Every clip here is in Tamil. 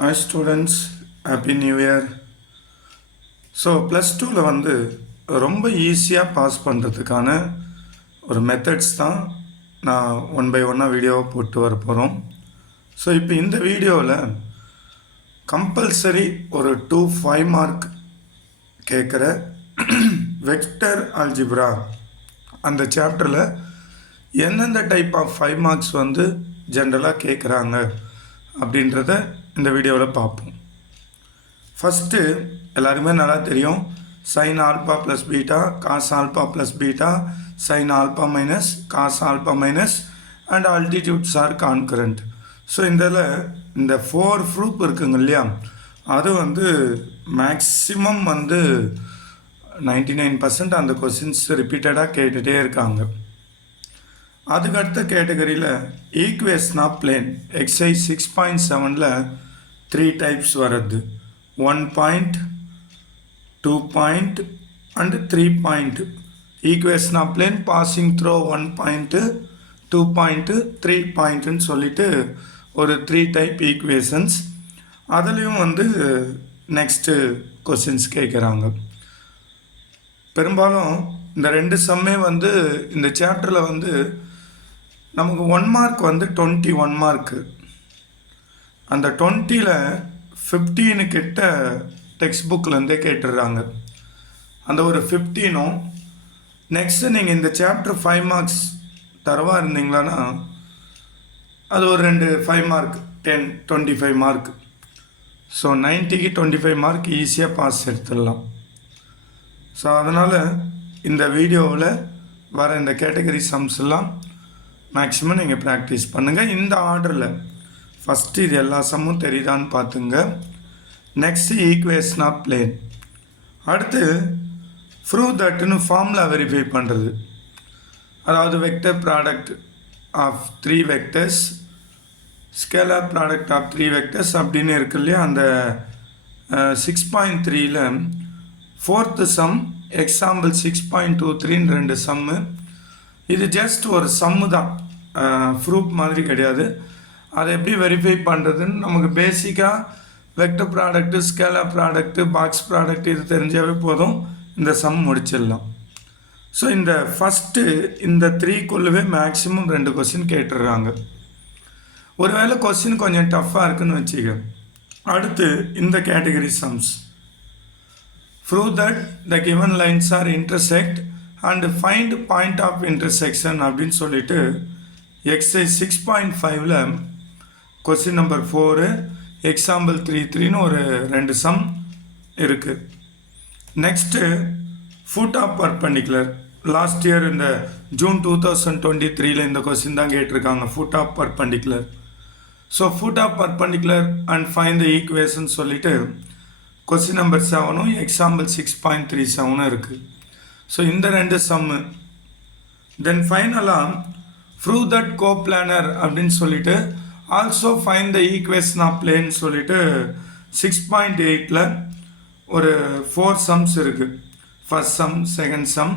Hi students, happy new year. So plus டூவில் வந்து ரொம்ப ஈஸியாக பாஸ் பண்ணுறதுக்கான ஒரு மெத்தட்ஸ் தான் நான் ஒன் பை ஒன்னாக வீடியோவை போட்டு வர போகிறோம். ஸோ இப்போ இந்த வீடியோவில் கம்பல்சரி ஒரு 5 மார்க் கேட்குற வெக்டர் அல்ஜிப்ரா அந்த சாப்டரில் எந்தெந்த டைப் ஆஃப் 5 மார்க்ஸ் வந்து ஜென்ரலாக கேட்குறாங்க அப்படின்றத இந்த வீடியோவில் பார்ப்போம். ஃபஸ்ட்டு எல்லாருமே நல்லா தெரியும், sine alpha plus beta, cos alpha plus beta, sine alpha minus cos alpha minus and altitudes are concurrent. So இந்த 4 ப்ரூஃப் இருக்குங்க இல்லையா, அது வந்து மேக்ஸிமம் வந்து 99% அந்த கொஸ்டின்ஸ் ரிப்பீட்டடாக கேட்டுகிட்டே இருக்காங்க. அதுக்கடுத்த கேட்டகரியில் equation of plane exercise 6.7 3 types வருது. 1 point, 2 point and 3 point. Equation of plane passing through 1 point, 2 point, 3 பாயிண்ட்டுன்னு சொல்லிட்டு ஒரு 3 டைப் ஈக்குவேஷன்ஸ். அதுலேயும் வந்து நெக்ஸ்ட்டு கொஸ்டின்ஸ் கேட்குறாங்க. பெரும்பாலும் இந்த 2 சம்மே வந்து இந்த சாப்டரில் வந்து நமக்கு 1 மார்க் வந்து 21 மார்க்கு. அந்த 20ல் 15 கிட்ட டெக்ஸ்ட் புக்கிலேருந்தே கேட்டுடுறாங்க. அந்த ஒரு 15ம் நெக்ஸ்ட்டு நீங்கள் இந்த சாப்டர் 5 மார்க்ஸ் தரவாக இருந்தீங்களான்னா அது ஒரு 2 5 மார்க் 10 25 மார்க். ஸோ 90க்கு 25 மார்க் ஈஸியாக பாஸ் எடுத்துடலாம். ஸோ அதனால் இந்த வீடியோவில் வர இந்த கேட்டகரி சம்ஸ் எல்லாம் மேக்ஸிமம் நீங்கள் ப்ராக்டிஸ் பண்ணுங்கள். இந்த ஆர்டரில் ஃபஸ்ட்டு இது எல்லா சம்மும் தெரியுதான்னு பார்த்துங்க. Next equation of plane. அடுத்து ப்ரூவ் தட்னு ஃபார்முலா வெரிஃபை பண்ணுறது. அதாவது vector product of 3 vectors, scalar product of 3 vectors அப்படின்னு இருக்கு இல்லையா. அந்த 6.3ல் 4th சம் எக்ஸாம்பிள் 6.23 2 சம்மு. இது ஜஸ்ட் ஒரு சம்மு தான், ப்ரூஃப் மாதிரி கிடையாது. அதை எப்படி வெரிஃபை பண்ணுறதுன்னு நமக்கு பேசிக்காக vector product, scalar product, box product இது தெரிஞ்சாவே போதும், இந்த சம் முடிச்சிடலாம். ஸோ இந்த ஃபஸ்ட்டு இந்த 3க்குள்ளவே மேக்ஸிமம் 2 கொஸ்டின் கேட்டுடுறாங்க. ஒருவேளை கொஸ்டின் கொஞ்சம் டஃப்பாக இருக்குன்னு வச்சுக்க. அடுத்து இந்த category sums. Prove that the given lines are intersect and find point of intersection அப்படின்னு சொல்லிட்டு எக்ஸைஸ் 6.5ல் கொஸ்டின் நம்பர் 4 எக்ஸாம்பிள் 3.3ன்னு ஒரு 2 சம் இருக்குது. Next foot of perpendicular. Last year இந்த ஜூன் 2023ல் இந்த கொஸ்டின் தான் கேட்டிருக்காங்க, foot of perpendicular. So foot of perpendicular and find the equation சொல்லிட்டு கொஸ்டின் நம்பர் 7ம் எக்ஸாம்பிள் 6.37 இருக்குது. ஸோ இந்த 2 சம்மு. தென் ஃபைனலாக ப்ரூவ் தட் கோப்ளானர் அப்படின்னு சொல்லிட்டு also find the equation of plane சொல்லிட்டு 6.8ல் ஒரு 4 சம்ஸ் இருக்குது. First sum, second sum.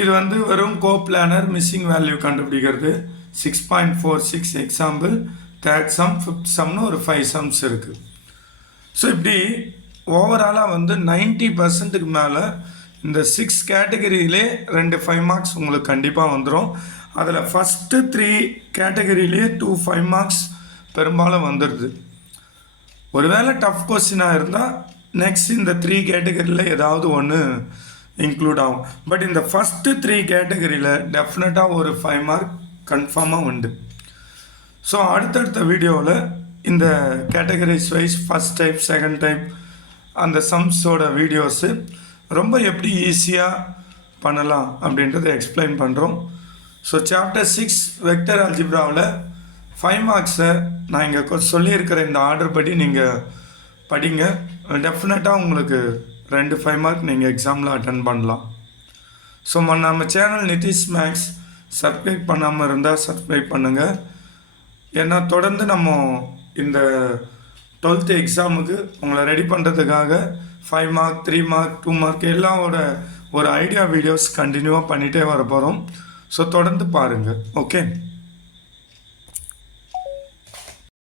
இது வந்து வெறும் கோப்ளானர் மிஸ்ஸிங் வேல்யூ கண்டுபிடிக்கிறது. 6.46 எக்ஸாம்பிள். தேர்ட் சம், ஃபிஃப்த் சம்னு ஒரு 5 சம்ஸ் இருக்குது. ஸோ இப்படி ஓவராலாக வந்து 90%க்கு மேலே இந்த 6 கேட்டகரியிலே 2 5 மார்க்ஸ் உங்களுக்கு கண்டிப்பாக வந்துடும். அதில் ஃபஸ்ட்டு 3 கேட்டகரியிலே 2 5 மார்க்ஸ் பெரும்பாலும் வந்துடுது. ஒருவேளை டஃப் கொஸ்டினாக இருந்தால் நெக்ஸ்ட் இந்த 3 கேட்டகரியில் ஏதாவது ஒன்று இன்க்ளூட் ஆகும். பட் இந்த ஃபஸ்ட்டு 3 கேட்டகரியில் டெஃபினட்டாக ஒரு 5 மார்க் கன்ஃபார்மாக உண்டு. ஸோ அடுத்தடுத்த வீடியோவில் இந்த categories wise first type, second type அந்த சம்ஸோட வீடியோஸு ரொம்ப எப்படி ஈஸியாக பண்ணலாம் அப்படின்றத எக்ஸ்பிளைன் பண்ணுறோம். ஸோ சாப்டர் 6 வெக்டர் அல்ஜிப்ராவில் 5 மார்க்ஸை நான் இங்கே சொல்லியிருக்கிற இந்த ஆர்டர் படி நீங்கள் படிங்க. டெஃபினட்டாக உங்களுக்கு 2 5 மார்க் நீங்கள் எக்ஸாமில் அட்டன் பண்ணலாம். ஸோ நம்ம சேனல் நிதிஷ் மேக்ஸ் சப்ஸ்கிரைப் பண்ணாமல் இருந்தால் சப்ஸ்கிரைப் பண்ணுங்கள். ஏன்னா தொடர்ந்து நம்ம இந்த 12th எக்ஸாமுக்கு உங்களை ரெடி பண்ணுறதுக்காக 5 மார்க் 3 மார்க் 2 மார்க் எல்லாவோட ஒரு ஐடியா வீடியோஸ் கண்டினியூவாக பண்ணிகிட்டே வர போகிறோம். ஸோ தொடர்ந்து பாருங்கள். ஓகே.